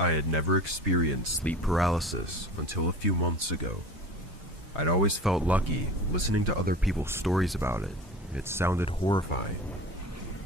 I had never experienced sleep paralysis until a few months ago. I'd always felt lucky listening to other people's stories about it. It sounded horrifying,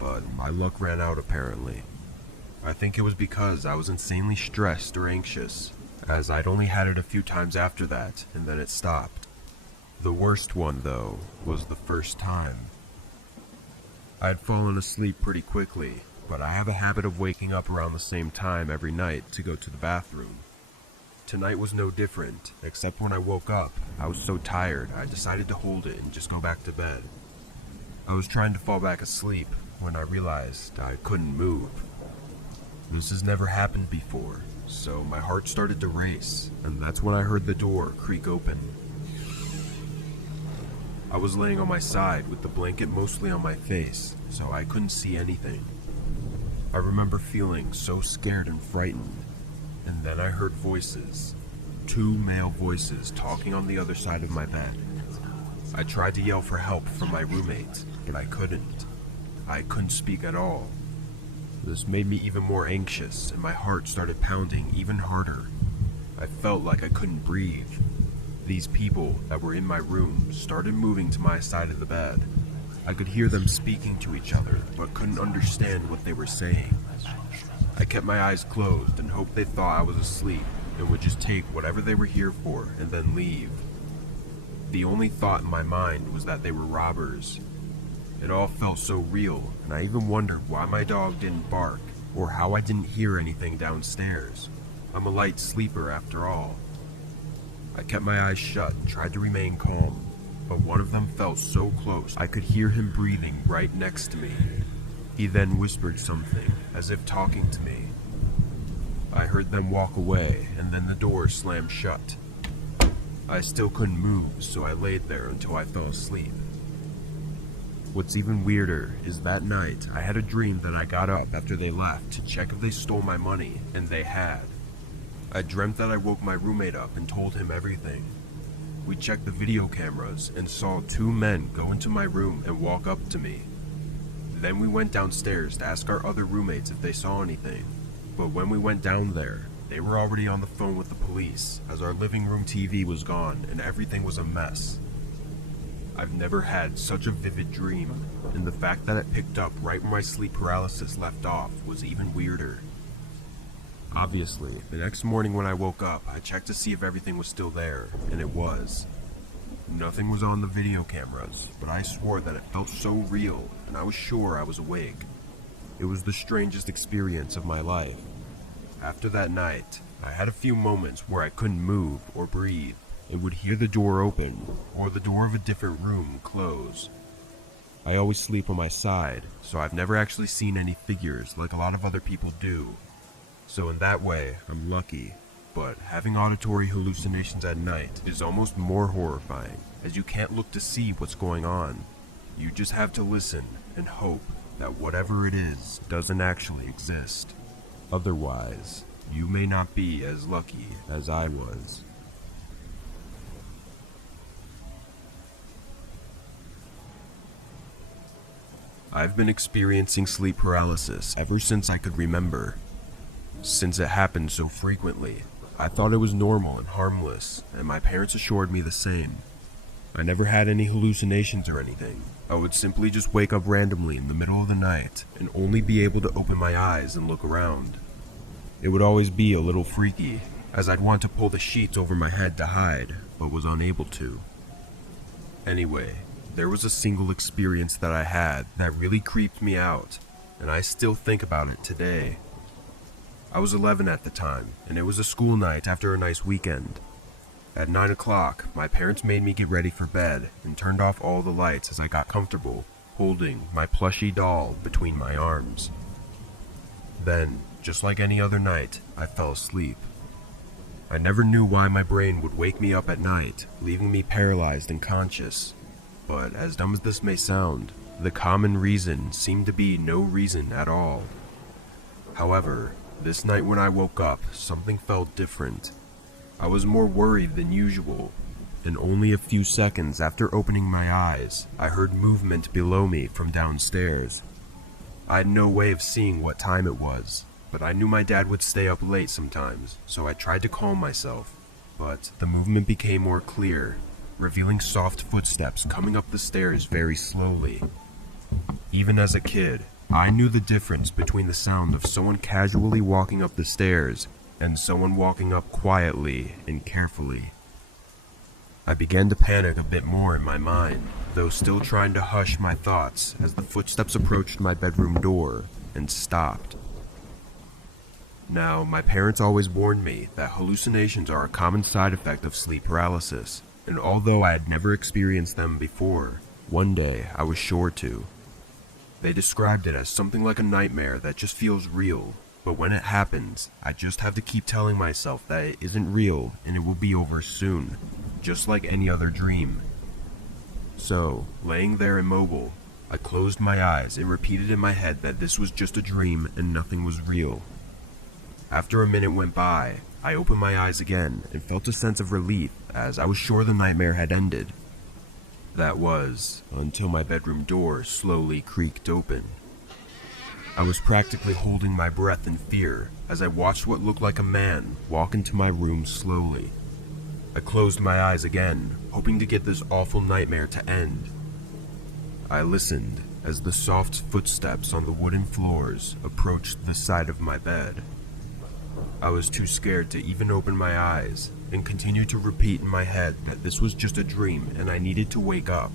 but my luck ran out apparently. I think it was because I was insanely stressed or anxious, as I'd only had it a few times after that, and then it stopped. The worst one, though, was the first time. I had fallen asleep pretty quickly, but I have a habit of waking up around the same time every night to go to the bathroom. Tonight was no different, except when I woke up, I was so tired I decided to hold it and just go back to bed. I was trying to fall back asleep when I realized I couldn't move. This has never happened before, so my heart started to race, and that's when I heard the door creak open. I was laying on my side with the blanket mostly on my face, so I couldn't see anything. I remember feeling so scared and frightened, and then I heard voices. 2 male voices talking on the other side of my bed. I tried to yell for help from my roommate, but I couldn't. I couldn't speak at all. This made me even more anxious, and my heart started pounding even harder. I felt like I couldn't breathe. These people that were in my room started moving to my side of the bed. I could hear them speaking to each other, but couldn't understand what they were saying. I kept my eyes closed and hoped they thought I was asleep and would just take whatever they were here for and then leave. The only thought in my mind was that they were robbers. It all felt so real, and I even wondered why my dog didn't bark or how I didn't hear anything downstairs. I'm a light sleeper after all. I kept my eyes shut and tried to remain calm, but one of them felt so close I could hear him breathing right next to me. He then whispered something, as if talking to me. I heard them walk away, and then the door slammed shut. I still couldn't move, so I laid there until I fell asleep. What's even weirder is that night I had a dream that I got up after they left to check if they stole my money, and they had. I dreamt that I woke my roommate up and told him everything. We checked the video cameras and saw 2 men go into my room and walk up to me. Then we went downstairs to ask our other roommates if they saw anything, but when we went down there, they were already on the phone with the police as our living room TV was gone and everything was a mess. I've never had such a vivid dream, and the fact that it picked up right where my sleep paralysis left off was even weirder. Obviously, the next morning when I woke up, I checked to see if everything was still there, and it was. Nothing was on the video cameras, but I swore that it felt so real, and I was sure I was awake. It was the strangest experience of my life. After that night, I had a few moments where I couldn't move or breathe, and would hear the door open, or the door of a different room close. I always sleep on my side, so I've never actually seen any figures like a lot of other people do. So in that way, I'm lucky. But having auditory hallucinations at night is almost more horrifying, as you can't look to see what's going on. You just have to listen and hope that whatever it is doesn't actually exist. Otherwise, you may not be as lucky as I was. I've been experiencing sleep paralysis ever since I could remember. Since it happened so frequently, I thought it was normal and harmless, and my parents assured me the same. I never had any hallucinations or anything. I would simply just wake up randomly in the middle of the night and only be able to open my eyes and look around. It would always be a little freaky, as I'd want to pull the sheets over my head to hide, but was unable to. Anyway, there was a single experience that I had that really creeped me out, and I still think about it today. I was 11 at the time, and it was a school night after a nice weekend. At 9 o'clock, my parents made me get ready for bed and turned off all the lights as I got comfortable, holding my plushy doll between my arms. Then, just like any other night, I fell asleep. I never knew why my brain would wake me up at night, leaving me paralyzed and conscious. But as dumb as this may sound, the common reason seemed to be no reason at all. However, this night when I woke up, something felt different. I was more worried than usual, and only a few seconds after opening my eyes, I heard movement below me from downstairs. I had no way of seeing what time it was, but I knew my dad would stay up late sometimes, so I tried to calm myself. But the movement became more clear, revealing soft footsteps coming up the stairs very slowly. Even as a kid, I knew the difference between the sound of someone casually walking up the stairs and someone walking up quietly and carefully. I began to panic a bit more in my mind, though still trying to hush my thoughts as the footsteps approached my bedroom door and stopped. Now, my parents always warned me that hallucinations are a common side effect of sleep paralysis, and although I had never experienced them before, one day I was sure to. They described it as something like a nightmare that just feels real, but when it happens, I just have to keep telling myself that it isn't real and it will be over soon, just like any other dream. So, laying there immobile, I closed my eyes and repeated in my head that this was just a dream and nothing was real. After a minute went by, I opened my eyes again and felt a sense of relief as I was sure the nightmare had ended. That was, until my bedroom door slowly creaked open. I was practically holding my breath in fear as I watched what looked like a man walk into my room slowly. I closed my eyes again, hoping to get this awful nightmare to end. I listened as the soft footsteps on the wooden floors approached the side of my bed. I was too scared to even open my eyes and continued to repeat in my head that this was just a dream and I needed to wake up.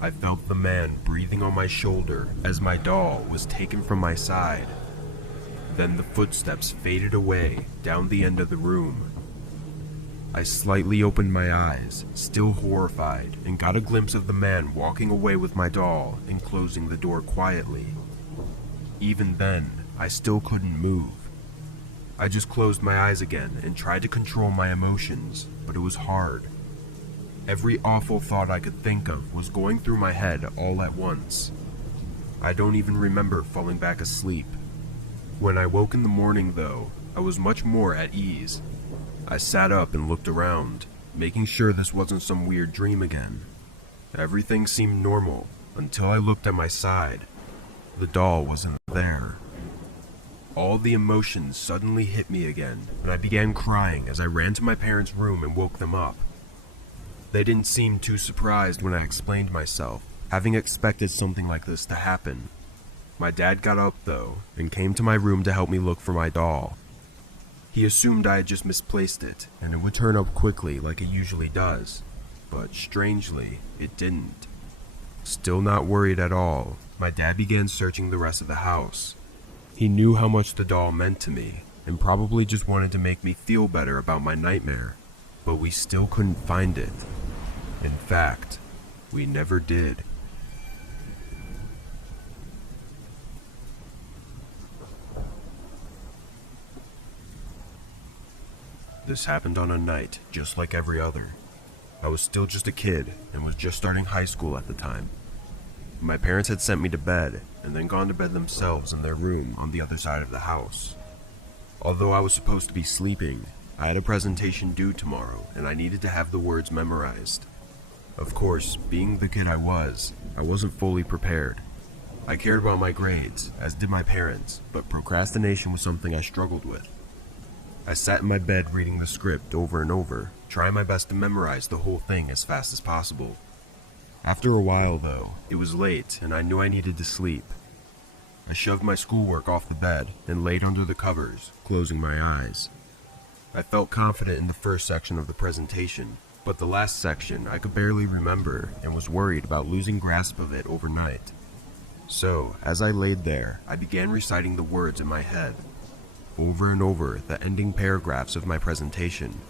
I felt the man breathing on my shoulder as my doll was taken from my side. Then the footsteps faded away down the end of the room. I slightly opened my eyes, still horrified, and got a glimpse of the man walking away with my doll and closing the door quietly. Even then, I still couldn't move. I just closed my eyes again and tried to control my emotions, but it was hard. Every awful thought I could think of was going through my head all at once. I don't even remember falling back asleep. When I woke in the morning, though, I was much more at ease. I sat up and looked around, making sure this wasn't some weird dream again. Everything seemed normal until I looked at my side. The doll wasn't there. All the emotions suddenly hit me again, and I began crying as I ran to my parents' room and woke them up. They didn't seem too surprised when I explained myself, having expected something like this to happen. My dad got up, though, and came to my room to help me look for my doll. He assumed I had just misplaced it, and it would turn up quickly like it usually does. But strangely, it didn't. Still not worried at all, my dad began searching the rest of the house. He knew how much the doll meant to me, and probably just wanted to make me feel better about my nightmare. But we still couldn't find it. In fact, we never did. This happened on a night, just like every other. I was still just a kid, and was just starting high school at the time. My parents had sent me to bed, and then gone to bed themselves in their room on the other side of the house. Although I was supposed to be sleeping, I had a presentation due tomorrow, and I needed to have the words memorized. Of course, being the kid I wasn't fully prepared. I cared about my grades, as did my parents, but procrastination was something I struggled with. I sat in my bed reading the script over and over, trying my best to memorize the whole thing as fast as possible. After a while, though, it was late and I knew I needed to sleep. I shoved my schoolwork off the bed and laid under the covers, closing my eyes. I felt confident in the first section of the presentation, but the last section I could barely remember and was worried about losing grasp of it overnight. So, as I laid there, I began reciting the words in my head. Over and over, the ending paragraphs of my presentation.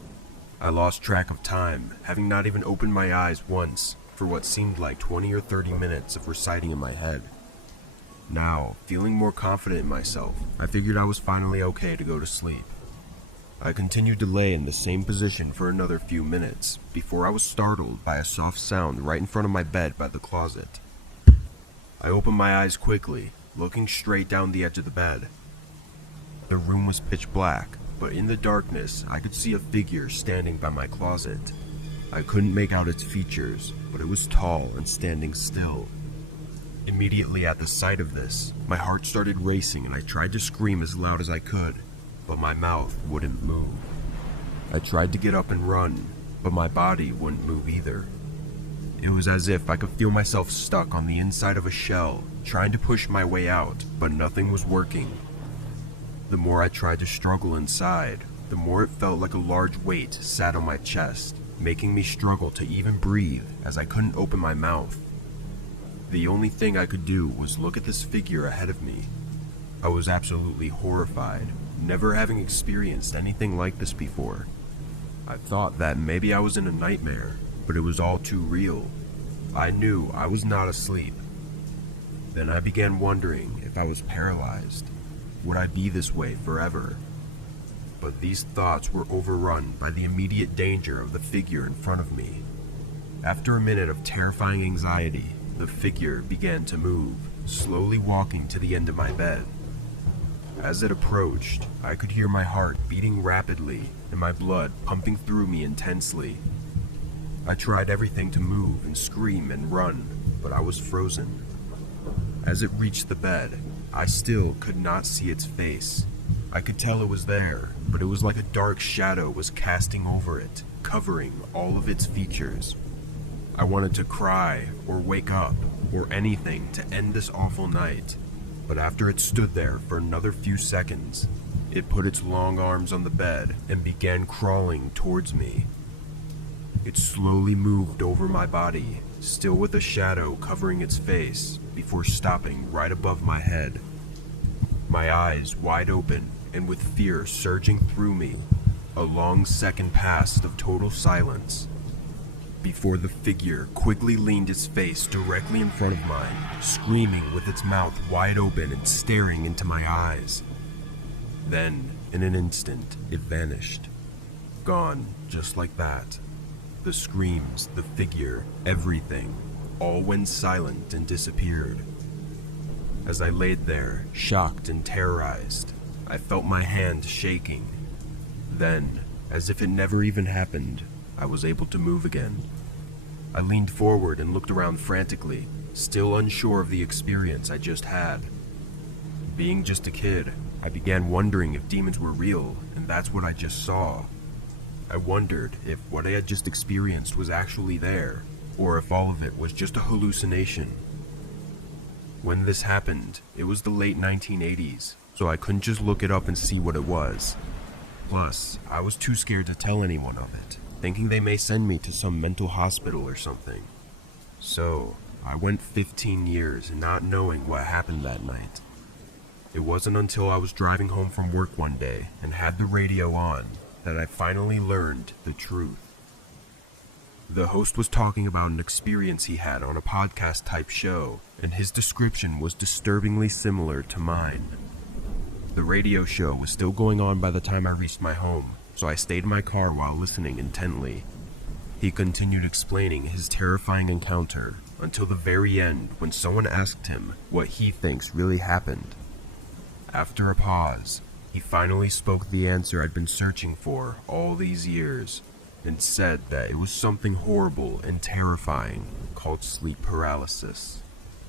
I lost track of time, having not even opened my eyes once, for what seemed like 20 or 30 minutes of reciting in my head. Now, feeling more confident in myself, I figured I was finally okay to go to sleep. I continued to lay in the same position for another few minutes, before I was startled by a soft sound right in front of my bed by the closet. I opened my eyes quickly, looking straight down the edge of the bed. The room was pitch black, but in the darkness, I could see a figure standing by my closet. I couldn't make out its features, but it was tall and standing still. Immediately at the sight of this, my heart started racing and I tried to scream as loud as I could, but my mouth wouldn't move. I tried to get up and run, but my body wouldn't move either. It was as if I could feel myself stuck on the inside of a shell, trying to push my way out, but nothing was working. The more I tried to struggle inside, the more it felt like a large weight sat on my chest, making me struggle to even breathe as I couldn't open my mouth. The only thing I could do was look at this figure ahead of me. I was absolutely horrified, never having experienced anything like this before. I thought that maybe I was in a nightmare, but it was all too real. I knew I was not asleep. Then I began wondering if I was paralyzed. Would I be this way forever? But these thoughts were overrun by the immediate danger of the figure in front of me. After a minute of terrifying anxiety, the figure began to move, slowly walking to the end of my bed. As it approached, I could hear my heart beating rapidly and my blood pumping through me intensely. I tried everything to move and scream and run, but I was frozen. As it reached the bed, I still could not see its face. I could tell it was there, but it was like a dark shadow was casting over it, covering all of its features. I wanted to cry or wake up or anything to end this awful night, but after it stood there for another few seconds, it put its long arms on the bed and began crawling towards me. It slowly moved over my body, still with a shadow covering its face, before stopping right above my head. My eyes wide open and with fear surging through me, a long second passed of total silence before the figure quickly leaned its face directly in front of mine, screaming with its mouth wide open and staring into my eyes. Then, in an instant, it vanished. Gone, just like that. The screams, the figure, everything, all went silent and disappeared. As I laid there, shocked and terrorized, I felt my hand shaking. Then, as if it never even happened, I was able to move again. I leaned forward and looked around frantically, still unsure of the experience I just had. Being just a kid, I began wondering if demons were real, and that's what I just saw. I wondered if what I had just experienced was actually there, or if all of it was just a hallucination. When this happened, it was the late 1980s, so I couldn't just look it up and see what it was. Plus, I was too scared to tell anyone of it, thinking they may send me to some mental hospital or something. So, I went 15 years not knowing what happened that night. It wasn't until I was driving home from work one day and had the radio on that I finally learned the truth. The host was talking about an experience he had on a podcast-type show, and his description was disturbingly similar to mine. The radio show was still going on by the time I reached my home, so I stayed in my car while listening intently. He continued explaining his terrifying encounter until the very end when someone asked him what he thinks really happened. After a pause, he finally spoke the answer I'd been searching for all these years and said that it was something horrible and terrifying called sleep paralysis.